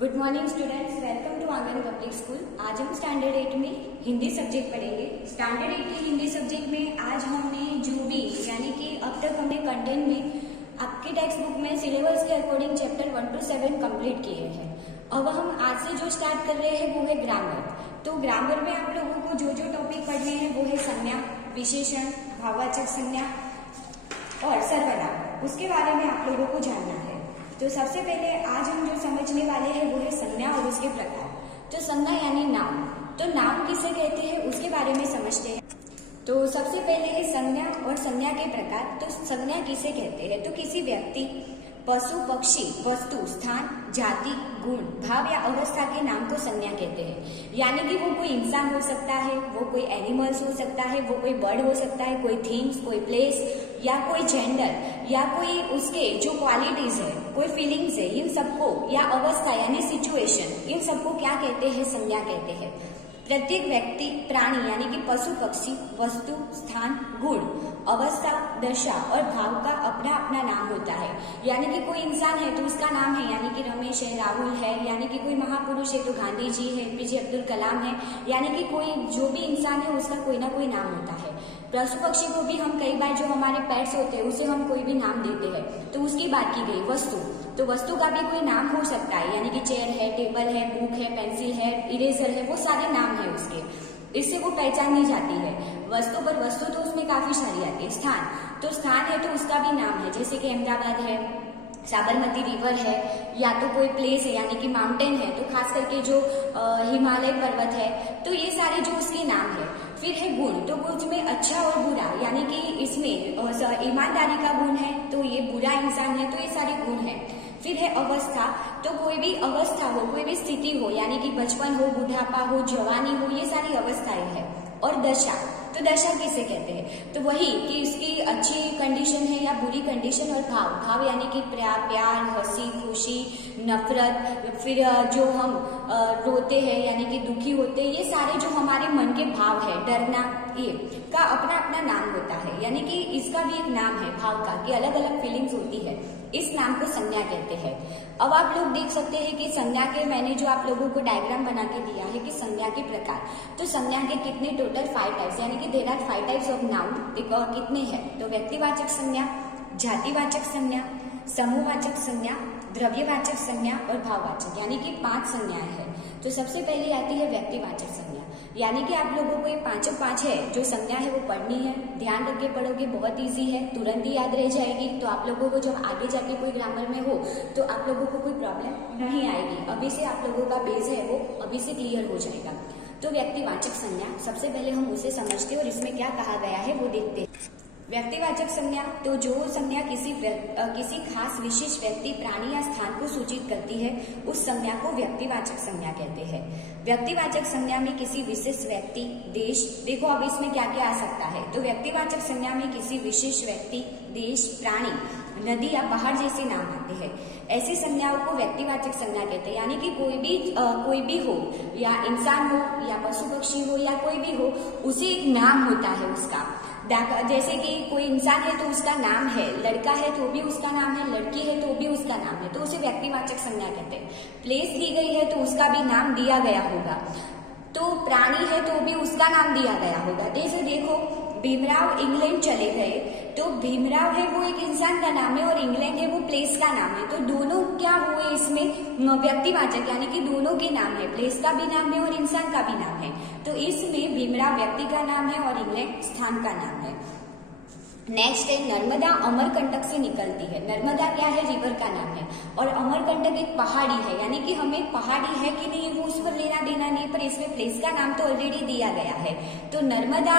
Good morning students, welcome to Aangan public school. आज हम standard 8 में हिंदी सब्जेक्ट पढ़ेंगे। स्टैंडर्ड 8 की हिंदी सब्जेक्ट में आज हमने जो भी यानी कि अब तक हमने कंटेंट में आपके टेक्स्ट बुक में सिलेबस के अकॉर्डिंग चैप्टर 1 to 7 कंप्लीट किए हैं। अब हम आज से जो स्टार्ट कर रहे हैं वो है ग्रामर। तो ग्रामर में आप लोगों को जो जो टॉपिक पढ़ने हैं वो है संज्ञा, विशेषण, भाववाचक संज्ञा और सर्वनाम। उसके बारे में आप लोगों को जानना है। तो सबसे पहले आज हम जो समझने वाले हैं वो है संज्ञा और उसके प्रकार। तो संज्ञा यानी नाम। तो नाम किसे कहते हैं उसके बारे में समझते हैं। तो सबसे पहले है संज्ञा और संज्ञा के प्रकार। तो संज्ञा किसे कहते हैं? तो किसी व्यक्ति, पशु, पक्षी, वस्तु, स्थान, जाति, गुण, भाव या अवस्था के नाम को संज्ञा कहते हैं। यानी कि वो कोई इंसान हो सकता है, वो कोई एनिमल्स हो सकता है, वो कोई बर्ड हो सकता है, कोई थिंग्स, कोई प्लेस या कोई जेंडर या कोई उसके जो क्वालिटीज है, कोई फीलिंग्स है, इन सबको या अवस्था यानी सिचुएशन, इन सबको क्या कहते हैं? संज्ञा कहते हैं। प्रत्येक व्यक्ति, प्राणी यानी कि पशु, पक्षी, वस्तु, स्थान, गुण, अवस्था, दशा और भाव का अपना अपना नाम होता है। यानी कि कोई इंसान है तो उसका नाम है, यानी कि रमेश है, राहुल है। यानी कि कोई महापुरुष है तो गांधी जी है, एपीजे अब्दुल कलाम है। यानी कि कोई जो भी इंसान है उसका कोई ना कोई नाम होता है। पशु पक्षी को भी हम कई बार जो हमारे पेट्स होते हैं उसे हम कोई भी नाम देते हैं। तो उसकी बात की गई। वस्तु, तो वस्तु का भी कोई नाम हो सकता है, यानी कि चेयर है, टेबल है, बुक है, पेंसिल है, इरेजर है, वो सारे नाम है उसके, इससे वो पहचानी जाती है। वस्तु पर वस्तु तो उसमें काफी सारी आती है। स्थान, तो स्थान है तो उसका भी नाम है, जैसे कि अहमदाबाद है, साबरमती रिवर है, या तो कोई प्लेस है यानी कि माउंटेन है, तो खास करके जो हिमालय पर्वत है, तो ये सारे जो उसके नाम है। फिर है गुण, तो कुछ में अच्छा और बुरा, यानी कि इसमें ईमानदारी का गुण है तो ये बुरा इंसान है, तो ये सारे गुण है। फिर है अवस्था, तो कोई भी अवस्था हो, कोई भी स्थिति हो, यानी कि बचपन हो, बुढ़ापा हो, जवानी हो, ये सारी अवस्थाएं है। और दशा, तो दशा किसे कहते हैं? तो वही कि इसकी अच्छी कंडीशन है या बुरी कंडीशन। और भाव, भाव यानी कि प्यार, हंसी, खुशी, नफरत, फिर जो हम रोते हैं यानी कि दुखी होते हैं, ये सारे जो हमारे मन के भाव है, डरना, ये का अपना अपना नाम होता है। यानी कि इसका भी एक नाम है भाव का, कि अलग अलग फीलिंग्स होती है। इस नाम को संज्ञा कहते हैं। अब आप लोग देख सकते हैं कि संज्ञा के मैंने जो आप लोगों को डायग्राम बना के दिया है कि संज्ञा के प्रकार। तो संज्ञा के कितने टोटल 5 टाइप्स, यानी कि there are 5 types of noun. कितने हैं? तो व्यक्तिवाचक संज्ञा, जातिवाचक संज्ञा, समूहवाचक संज्ञा, द्रव्यवाचक संज्ञा और भाववाचक, यानी कि 5 संज्ञाएं हैं। तो सबसे पहले आती है व्यक्तिवाचक संज्ञा, यानी कि आप लोगों को ये 5 है जो संज्ञा है वो पढ़नी है। ध्यान रख के पढ़ोगे, बहुत इजी है, तुरंत ही याद रह जाएगी। तो आप लोगों को जब आगे जाके कोई ग्रामर में हो तो आप लोगों को कोई प्रॉब्लम नहीं आएगी। अभी से आप लोगों का बेस है वो अभी से क्लियर हो जाएगा। तो व्यक्तिवाचक संज्ञा, सबसे पहले हम उसे समझते हैं और इसमें क्या कहा गया है वो देखते हैं। व्यक्तिवाचक संज्ञा, तो जो संज्ञा किसी खास विशेष व्यक्ति, प्राणी या स्थान को सूचित करती है उस संज्ञा को व्यक्तिवाचक संज्ञा कहते हैं। व्यक्तिवाचक संज्ञा में किसी विशेष व्यक्ति, देश, देखो अब इसमें क्या क्या आ सकता है। तो व्यक्तिवाचक संज्ञा में किसी विशेष व्यक्ति, देश, प्राणी, नदी या पहाड़ जैसे नाम आते हैं। ऐसी संज्ञाओं को व्यक्तिवाचक संज्ञा कहते हैं। यानी कि कोई भी हो, या इंसान हो या पशु पक्षी हो या कोई भी हो, उसे एक नाम होता है उसका। जैसे कि कोई इंसान है तो उसका नाम है, लड़का है तो भी उसका नाम है, लड़की है तो भी उसका नाम है, तो उसे व्यक्तिवाचक संज्ञा कहते हैं। प्लेस दी गई है तो उसका भी नाम दिया गया होगा। तो प्राणी है तो भी उसका नाम दिया गया होगा। जैसे देखो भीमराव इंग्लैंड चले गए, तो भीमराव है वो एक इंसान का नाम है और इंग्लैंड है वो प्लेस का नाम है। तो दोनों क्या हुए इसमें? व्यक्तिवाचक, यानी कि दोनों के नाम है, प्लेस का भी नाम है और इंसान का भी नाम है। तो इसमें भीमराव व्यक्ति का नाम है और इंग्लैंड स्थान का नाम है। नेक्स्ट है नर्मदा अमरकंटक से निकलती है। नर्मदा क्या है? रिवर का नाम है। और अमरकंटक एक पहाड़ी है, यानी कि हमें पहाड़ी है कि नहीं वो उस पर लेना देना नहीं, पर इसमें प्लेस का नाम तो ऑलरेडी दिया गया है। तो नर्मदा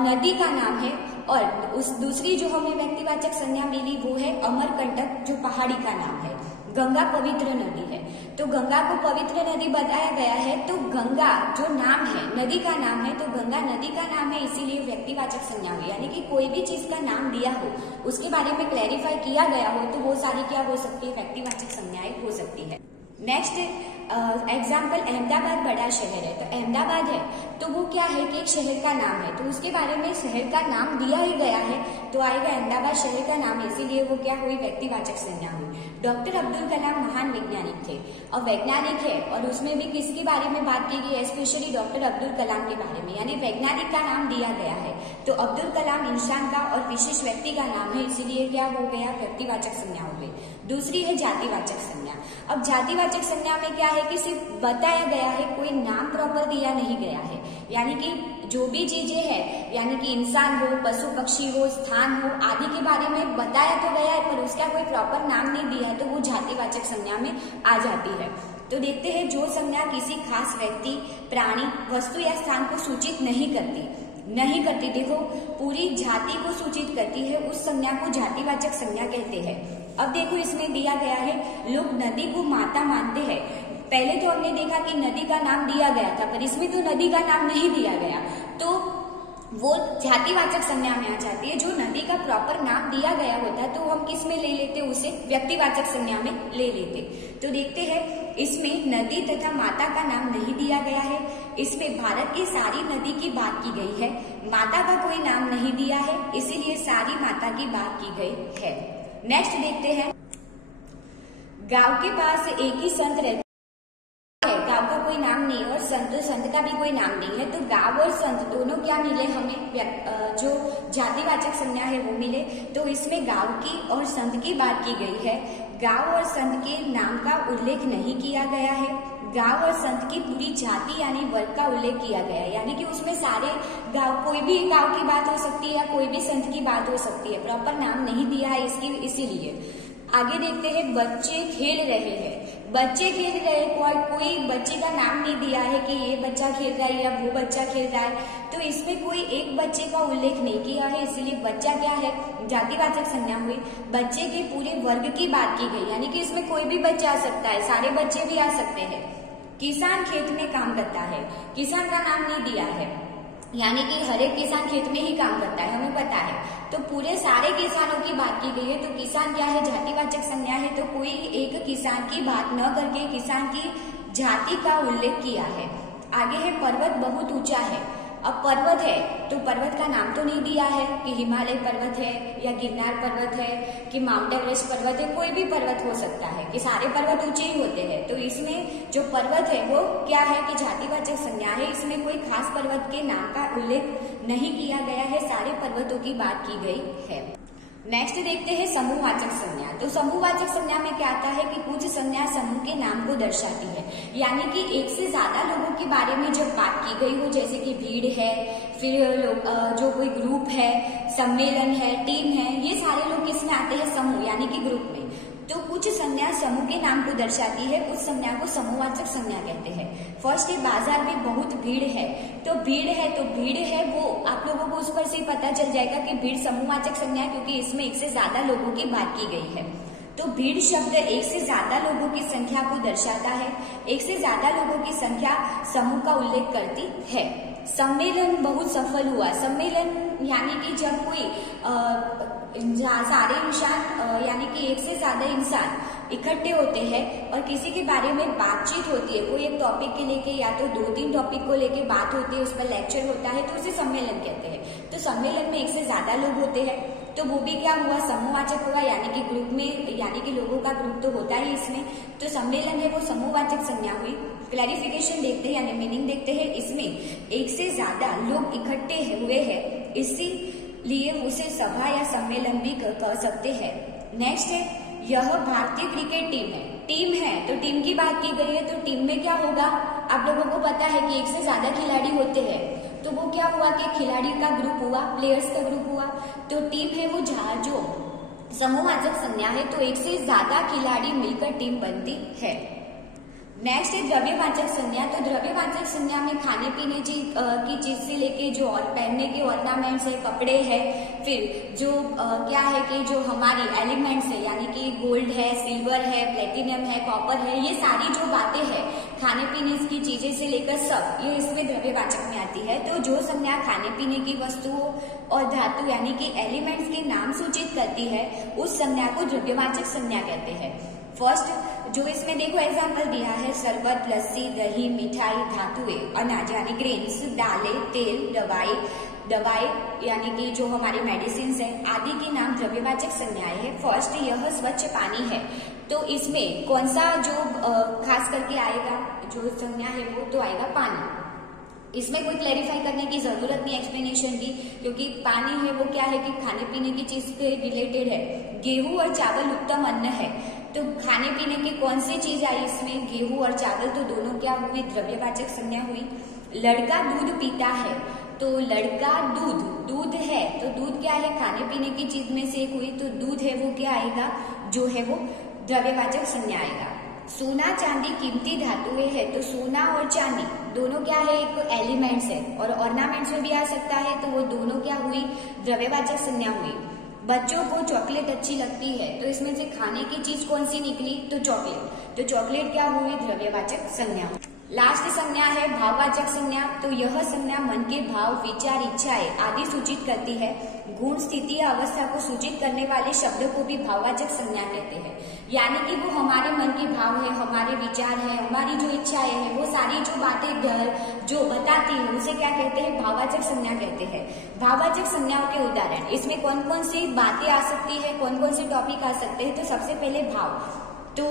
नदी का नाम है। और उस दूसरी जो हमें व्यक्तिवाचक संज्ञा मिली वो है अमरकंटक, जो पहाड़ी का नाम है। गंगा पवित्र नदी है, तो गंगा को पवित्र नदी बताया गया है। तो गंगा जो नाम है, नदी का नाम है, तो गंगा नदी का नाम है, इसीलिए व्यक्तिवाचक संज्ञा हुई। यानी कि कोई भी चीज का नाम दिया हो, उसके बारे में क्लैरिफाई किया गया हो, तो वो सारी क्या हो सकती है? व्यक्तिवाचक संज्ञाएं हो सकती है। नेक्स्ट एग्जाम्पल अहमदाबाद बड़ा शहर है, तो अहमदाबाद है तो वो क्या है कि एक शहर का नाम है, तो उसके बारे में शहर का नाम दिया ही गया है तो आएगा अहमदाबाद शहर का नाम, इसीलिए वो क्या हुई, व्यक्तिवाचक संज्ञा हुई। डॉक्टर अब्दुल कलाम महान वैज्ञानिक थे और वैज्ञानिक है और उसमें भी किसके बारे में बात की गई, स्पेशली डॉक्टर अब्दुल कलाम के बारे में, यानी वैज्ञानिक का नाम दिया गया है। तो अब्दुल कलाम इंसान का और विशेष व्यक्ति का नाम है, इसीलिए क्या हो गया, व्यक्तिवाचक संज्ञा हो गई। दूसरी है जातिवाचक संज्ञा। अब जातिवाचक संज्ञा में क्या है कि सिर्फ बताया गया है, कोई नाम प्रॉपर दिया नहीं गया है, यानी कि जो भी चीजें है, यानी कि इंसान हो, पशु पक्षी हो, स्थान हो आदि के बारे में बताया तो गया है पर उसका कोई प्रॉपर नाम नहीं दिया है, तो वो जातिवाचक संज्ञा में आ जाती है। तो देखते हैं, जो संज्ञा किसी खास व्यक्ति, प्राणी, वस्तु या स्थान को सूचित नहीं करती, देखो पूरी जाति को सूचित करती है, उस संज्ञा को जातिवाचक संज्ञा कहते हैं। अब देखो इसमें दिया गया है, लोग नदी को माता मानते हैं। पहले तो हमने देखा कि नदी का नाम दिया गया था, पर इसमें तो नदी का नाम नहीं दिया गया, तो वो जातिवाचक संज्ञा में आ जाती है। जो नदी का प्रॉपर नाम दिया गया होता तो हम किस में ले लेते, उसे व्यक्तिवाचक संज्ञा में ले लेते। तो देखते हैं, इसमें नदी तथा माता का नाम नहीं दिया गया है, इसमें भारत की सारी नदी की बात की गई है, माता का कोई नाम नहीं दिया है, इसीलिए सारी माता की बात की गई है। नेक्स्ट देखते हैं, गांव के पास एक ही संत रहता है, गांव का कोई नाम नहीं और संत का भी कोई नाम नहीं है, तो गांव और संत दोनों क्या मिले हमें, जो जातिवाचक संज्ञा है वो मिले। तो इसमें गांव की और संत की बात की गई है, गांव और संत के नाम का उल्लेख नहीं किया गया है, गांव और संत की पूरी जाति यानी वर्ग का उल्लेख किया गया है, यानी कि उसमें सारे गांव, कोई भी गांव की बात हो सकती है या कोई भी संत की बात हो सकती है, प्रॉपर नाम नहीं दिया है इसकी, इसीलिए। आगे देखते हैं, बच्चे खेल रहे हैं, बच्चे खेल रहे हैं, कोई बच्चे का नाम नहीं दिया है कि ये बच्चा खेल रहा है या वो बच्चा खेल रहा है, तो इसमें कोई एक बच्चे का उल्लेख नहीं किया है, इसीलिए बच्चा क्या है, जातिवाचक संज्ञा हुई। बच्चे के पूरे वर्ग की बात की गई, यानी कि इसमें कोई भी बच्चा आ सकता है, सारे बच्चे भी आ सकते हैं। किसान खेत में काम करता है, किसान का नाम नहीं दिया है, यानी कि हर एक किसान खेत में ही काम करता है, हमें पता है, तो पूरे सारे किसानों की बात की गई है, तो किसान क्या है, जातिवाचक संज्ञा है, तो कोई एक किसान की बात न करके किसान की जाति का उल्लेख किया है। आगे है, पर्वत बहुत ऊंचा है। अब पर्वत है तो पर्वत का नाम तो नहीं दिया है कि हिमालय पर्वत है या गिरनार पर्वत है कि माउंट एवरेस्ट पर्वत है, कोई भी पर्वत हो सकता है कि सारे पर्वत ऊंचे ही होते हैं। तो इसमें जो पर्वत है वो क्या है कि जातिवाचक संज्ञा है, इसमें कोई खास पर्वत के नाम का उल्लेख नहीं किया गया है, सारे पर्वतों की बात की गई है। नेक्स्ट देखते हैं समूहवाचक संज्ञा। तो समूहवाचक संज्ञा में क्या आता है कि कुछ संज्ञा समूह के नाम को दर्शाती है, यानी कि एक से ज्यादा लोगों के बारे में जब बात की गई हो, जैसे कि भीड़ है, फिर जो कोई ग्रुप है, सम्मेलन है, टीम है, ये सारे लोग किसमें आते हैं, समूह यानी कि ग्रुप में। तो कुछ संज्ञा समूह के नाम को दर्शाती है, उस संज्ञा को समूहवाचक संज्ञा कहते हैं। फर्स्ट है, बाजार में बहुत भीड़ है। तो भीड़ है तो भीड़ है वो आप लोगों को उस पर से पता चल जाएगा कि भीड़ समूहवाचक संज्ञा है, क्योंकि इसमें एक से ज्यादा लोगों की बात की गई है। तो भीड़ शब्द एक से ज्यादा लोगों की संख्या को दर्शाता है, एक से ज्यादा लोगों की संख्या समूह का उल्लेख करती है। सम्मेलन बहुत सफल हुआ। सम्मेलन यानी कि जब कोई सारे इंसान यानी कि एक से ज्यादा इंसान इकट्ठे होते हैं और किसी के बारे में बातचीत होती है, कोई एक टॉपिक के लेके या तो 2-3 टॉपिक को लेके बात होती है, उस पर लेक्चर होता है, तो उसे सम्मेलन कहते हैं। तो सम्मेलन में एक से ज्यादा लोग होते हैं, तो वो भी क्या हुआ, समूहवाचक हुआ, यानी कि ग्रुप में, यानी कि लोगों का ग्रुप तो होता ही इसमें, तो सम्मेलन है वो समूहवाचक संज्ञा हुई। क्लैरिफिकेशन देखते हैं यानी मीनिंग देखते हैं, इसमें एक से ज्यादा लोग इकट्ठे हुए हैं, इसीलिए उसे सभा या सम्मेलन भी कह सकते हैं। नेक्स्ट है, यह भारतीय क्रिकेट टीम है, तो टीम की बात की गई है, तो टीम में क्या होगा, आप लोगों को पता है कि एक से ज्यादा खिलाड़ी होते हैं, तो वो क्या हुआ कि खिलाड़ी का ग्रुप हुआ, प्लेयर्स का ग्रुप हुआ। तो टीम है वो जो समूहवाचक संज्ञा है, तो एक से ज्यादा खिलाड़ी मिलकर टीम बनती है। नेक्स्ट है द्रव्यवाचक संज्ञा। तो द्रव्यवाचक संज्ञा में खाने पीने की चीज से लेके जो और पहनने के ऑर्नामेंट्स है, कपड़े है, फिर जो क्या है कि जो हमारी एलिमेंट्स है, यानी कि गोल्ड है, सिल्वर है, प्लेटिनियम है, कॉपर है, ये सारी जो बातें हैं खाने पीने की चीजें से लेकर सब, ये इसमें द्रव्यवाचक में आती है। तो जो संज्ञा खाने पीने की वस्तुओं और धातु यानी कि एलिमेंट्स के नाम सूचित करती है, उस संज्ञा को द्रव्यवाचक संज्ञा कहते हैं। फर्स्ट जो इसमें देखो एग्जाम्पल दिया है, शरबत, लस्सी, दही, मिठाई, धातुएं, अनाज यानी ग्रेन्स, दालें, तेल, दवाई यानी कि जो हमारी मेडिसिन है आदि के नाम द्रव्यवाचक संज्ञाएं है। फर्स्ट यह स्वच्छ पानी है, तो इसमें कौन सा जो खास करके आएगा जो संज्ञा है वो तो आएगा पानी। इसमें कोई क्लैरिफाई करने की जरूरत नहीं एक्सप्लेनेशन की, क्योंकि पानी है वो क्या है कि खाने पीने की चीज से रिलेटेड है। गेहूं और चावल उत्तम अन्न है, तो खाने पीने की कौन सी चीज आई इसमें, गेहूं और चावल, तो दोनों क्या हुई, द्रव्यवाचक संज्ञा हुई। लड़का दूध पीता है, तो लड़का दूध है, तो दूध क्या है, खाने पीने की चीज में से एक हुई, तो दूध है वो क्या आएगा, जो है वो द्रव्यवाचक संज्ञा आएगा। सोना चांदी कीमती धातुएं है, तो सोना और चांदी दोनों क्या है, एक एलिमेंट्स है, और ऑर्नामेंट्स में भी आ सकता है, तो वो दोनों क्या हुई, द्रव्यवाचक संज्ञा हुई। बच्चों को चॉकलेट अच्छी लगती है, तो इसमें से खाने की चीज कौन सी निकली, तो चॉकलेट, तो चॉकलेट क्या हुई, द्रव्यवाचक संज्ञा। लास्ट संज्ञा है भाववाचक संज्ञा, तो यह संज्ञा मन के भाव, विचार, इच्छाएं आदि सूचित करती है। गुण, स्थिति या अवस्था को सूचित करने वाले शब्दों को भी भाववाचक संज्ञा कहते हैं। यानी कि वो हमारे मन के भाव है, हमारे विचार है, हमारी जो इच्छाएं है, वो सारी जो बातें जो बताती है उसे क्या कहते हैं, भाववाचक संज्ञा कहते हैं। भाववाचक संज्ञाओं के उदाहरण, इसमें कौन कौन सी बातें आ सकती है, कौन कौन से टॉपिक आ सकते हैं, तो सबसे पहले भाव, तो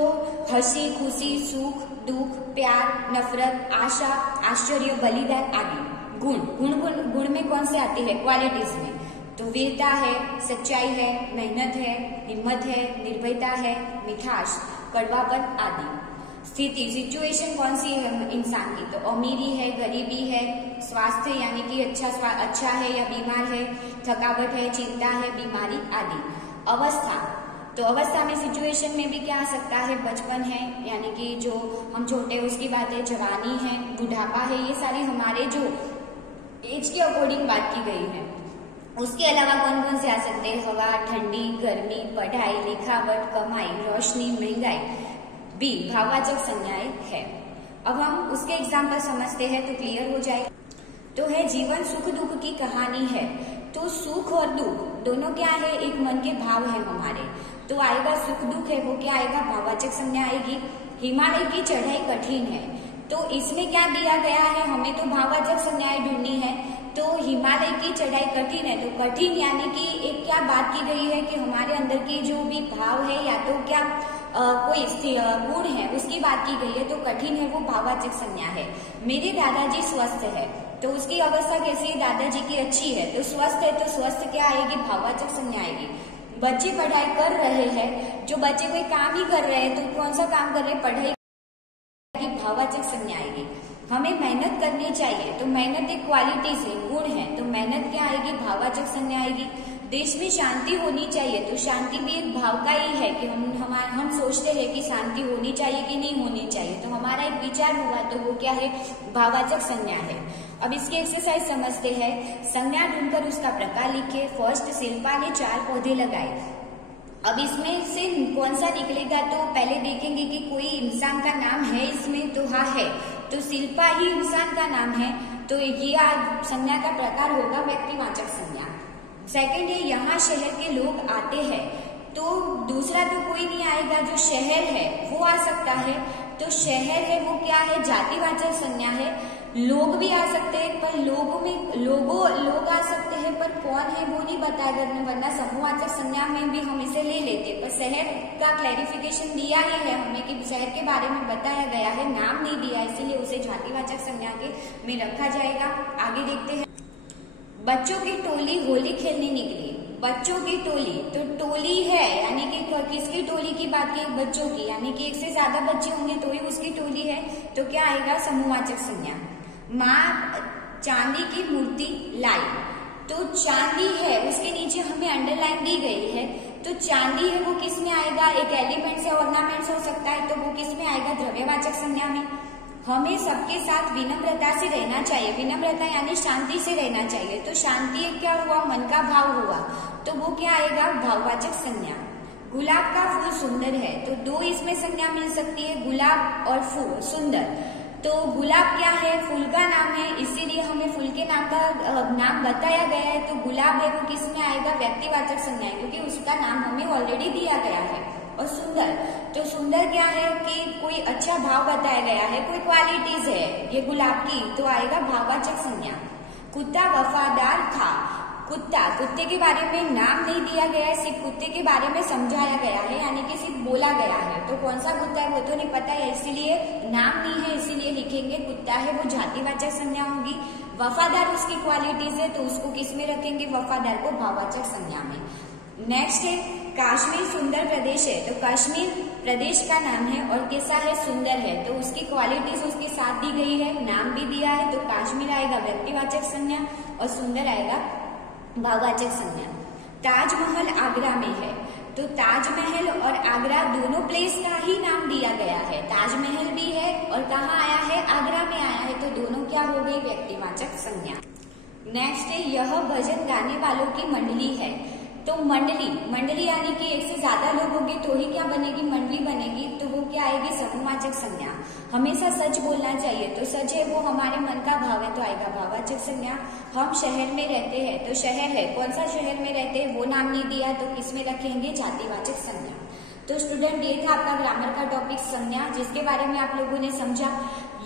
हंसी, खुशी, सुख, दुख, प्यार, नफरत, आशा, आश्चर्य, बलिदान आदि। गुण में कौन से आते हैं, क्वालिटीज में, तो वीरता है, सच्चाई है, मेहनत है, हिम्मत है, निर्भयता है, मिठास, कड़वापन आदि। स्थिति, सिचुएशन कौन सी है इंसान की, तो अमीरी है, गरीबी है, स्वास्थ्य यानी कि अच्छा है या बीमार है, थकावट है, चिंता है, बीमारी आदि। अवस्था, तो अवस्था में सिचुएशन में भी क्या आ सकता है, बचपन है यानी कि जो हम छोटे उसकी बात है, जवानी है, बुढ़ापा है, ये सारी हमारे जो एज के अकॉर्डिंग बात की गई है। उसके अलावा कौन कौन से आ सकते हैं, हवा, ठंडी, गर्मी, पढ़ाई, लिखावट, कमाई, रोशनी, महंगाई भी भाववाचक संज्ञाएं है। अब हम उसके एग्जाम्पल समझते हैं तो क्लियर हो जाए। तो है जीवन सुख दुख की कहानी है, तो सुख और दुख दोनों क्या है, एक मन के भाव है हमारे, तो आएगा सुख दुख है वो क्या आएगा, भाववाचक संज्ञा आएगी। हिमालय की चढ़ाई कठिन है, तो इसमें क्या दिया गया है, हमें तो भाववाचक संज्ञाएं ढूंढनी है, तो हिमालय की चढ़ाई कठिन है, तो कठिन यानी कि एक क्या बात की गई है कि हमारे अंदर की जो भी भाव है या तो क्या कोई गुण है उसकी बात की गई है, तो कठिन है वो भाववाचक संज्ञा है। मेरे दादाजी स्वस्थ है, तो उसकी अवस्था कैसी है, दादाजी की अच्छी है, तो स्वस्थ है, तो स्वस्थ क्या आएगी, भाववाचक संज्ञा आएगी। बच्चे पढ़ाई कर रहे हैं, जो बच्चे कोई काम ही कर रहे हैं, तो कौन सा काम कर रहे हैं, पढ़ाई की भाववाचक संज्ञा आएगी। हमें मेहनत करनी चाहिए, तो मेहनत एक क्वालिटी से गुण है, तो मेहनत क्या आएगी, भाववाचक संज्ञा आएगी। देश में शांति होनी चाहिए, तो शांति भी एक भाव का ही है कि हम सोचते हैं कि शांति होनी चाहिए कि नहीं होनी चाहिए, तो हमारा एक विचार हुआ, तो वो क्या है, भाववाचक संज्ञा है। अब इसकी एक्सरसाइज समझते हैं। संज्ञा ढूंढकर उसका प्रकार लिखे। फर्स्ट, शिल्पा ने 4 पौधे लगाए। अब इसमें से कौन सा निकलेगा, तो पहले देखेंगे कि कोई इंसान का नाम है इसमें, तो हाँ है, तो शिल्पा ही इंसान का नाम है, तो ये संज्ञा का प्रकार होगा व्यक्तिवाचक संज्ञा। सेकंड है, यहाँ शहर के लोग आते हैं, तो दूसरा तो कोई नहीं आएगा, जो शहर है वो आ सकता है, तो शहर है वो क्या है, जातिवाचक संज्ञा है। लोग भी आ सकते हैं, पर लोगों में लोग आ सकते हैं, पर कौन है वो नहीं बताया, वरना समूहवाचक संज्ञा में भी हम इसे ले लेते, पर शहर का क्लैरिफिकेशन दिया ही है हमें कि शहर के बारे में बताया गया है, नाम नहीं दिया, इसीलिए उसे जातिवाचक संज्ञा के में रखा जाएगा। आगे देखते हैं। बच्चों की टोली होली खेलने निकली। बच्चों की टोली, तो टोली है यानी कि किसकी टोली की बात की, बच्चों की, यानी कि एक से ज्यादा बच्चे होंगे तो ही उसकी टोली है, तो क्या आएगा, समूहवाचक संज्ञा। माँ चांदी की मूर्ति लाई, तो चांदी है उसके नीचे हमें अंडरलाइन दी गई है, तो चांदी है वो किस में आएगा, एक एलिमेंट से ऑर्नामेंट्स हो सकता है, तो वो किस में आएगा, द्रव्यवाचक संज्ञा में। हमें सबके साथ विनम्रता से रहना चाहिए। विनम्रता यानी शांति से रहना चाहिए, तो शांति क्या हुआ, मन का भाव हुआ, तो वो क्या आएगा, भाववाचक संज्ञा। गुलाब का फूल सुंदर है, तो 2 इसमें संज्ञा मिल सकती है, गुलाब और फूल सुंदर। तो गुलाब क्या है, फूल का नाम है, इसीलिए हमें फूल के नाम का नाम बताया गया है, तो गुलाब है वो किस में आएगा, व्यक्तिवाचक संज्ञा, क्योंकि उसका नाम हमें ऑलरेडी दिया गया है। और सुंदर, तो सुंदर क्या है कि कोई अच्छा भाव बताया गया है, कोई क्वालिटीज है ये गुलाब की, तो आएगा भाववाचक संज्ञा। कुत्ता वफादार था, कुत्ता, कुत्ते के बारे में नाम नहीं दिया गया है, सिर्फ कुत्ते के बारे में समझाया गया है, यानी कि सिर्फ बोला गया है। तो कौन सा कुत्ता है वो तो नहीं पता है, इसीलिए नाम नहीं है, इसीलिए लिखेंगे कुत्ता है, वो जातिवाचक संज्ञा होगी। वफादार उसकी क्वालिटीज है, तो उसको किस में रखेंगे, वफादार को भाववाचक संज्ञा में। नेक्स्ट है कश्मीर सुंदर प्रदेश है, तो कश्मीर प्रदेश का नाम है और कैसा है, सुंदर है, तो उसकी क्वालिटीज उसके साथ दी गई है, नाम भी दिया है, तो कश्मीर आएगा व्यक्तिवाचक संज्ञा और सुंदर आएगा भाववाचक संज्ञा। ताजमहल आगरा में है, तो ताजमहल और आगरा दोनों प्लेस का ही नाम दिया गया है, ताजमहल भी है और कहाँ आया है, आगरा में आया है, तो दोनों क्या हो गई, व्यक्तिवाचक संज्ञा। नेक्स्ट है यह भजन गाने वालों की मंडली है, तो मंडली, मंडली यानी कि एक से ज्यादा लोग होंगे तो ही क्या बनेगी, मंडली बनेगी, तो वो क्या आएगी, समूहवाचक संज्ञा। हमेशा सच बोलना चाहिए, तो सच है वो हमारे मन का भाव है, तो आएगा भाववाचक संज्ञा। हम शहर में रहते हैं, तो शहर है, कौन सा शहर में रहते हैं वो नाम नहीं दिया, तो किस में रखेंगे, जातिवाचक संज्ञा। तो स्टूडेंट ये था आपका ग्रामर का टॉपिक संज्ञा, जिसके बारे में आप लोगों ने समझा।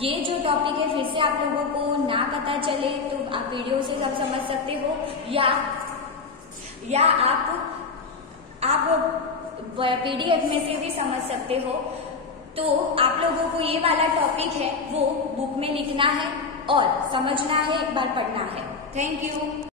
ये जो टॉपिक है फिर से आप लोगों को ना पता चले तो आप वीडियो से सब समझ सकते हो, या आप पीडीएफ में से भी समझ सकते हो। तो आप लोगों को ये वाला टॉपिक है वो बुक में लिखना है और समझना है, एक बार पढ़ना है। Thank you.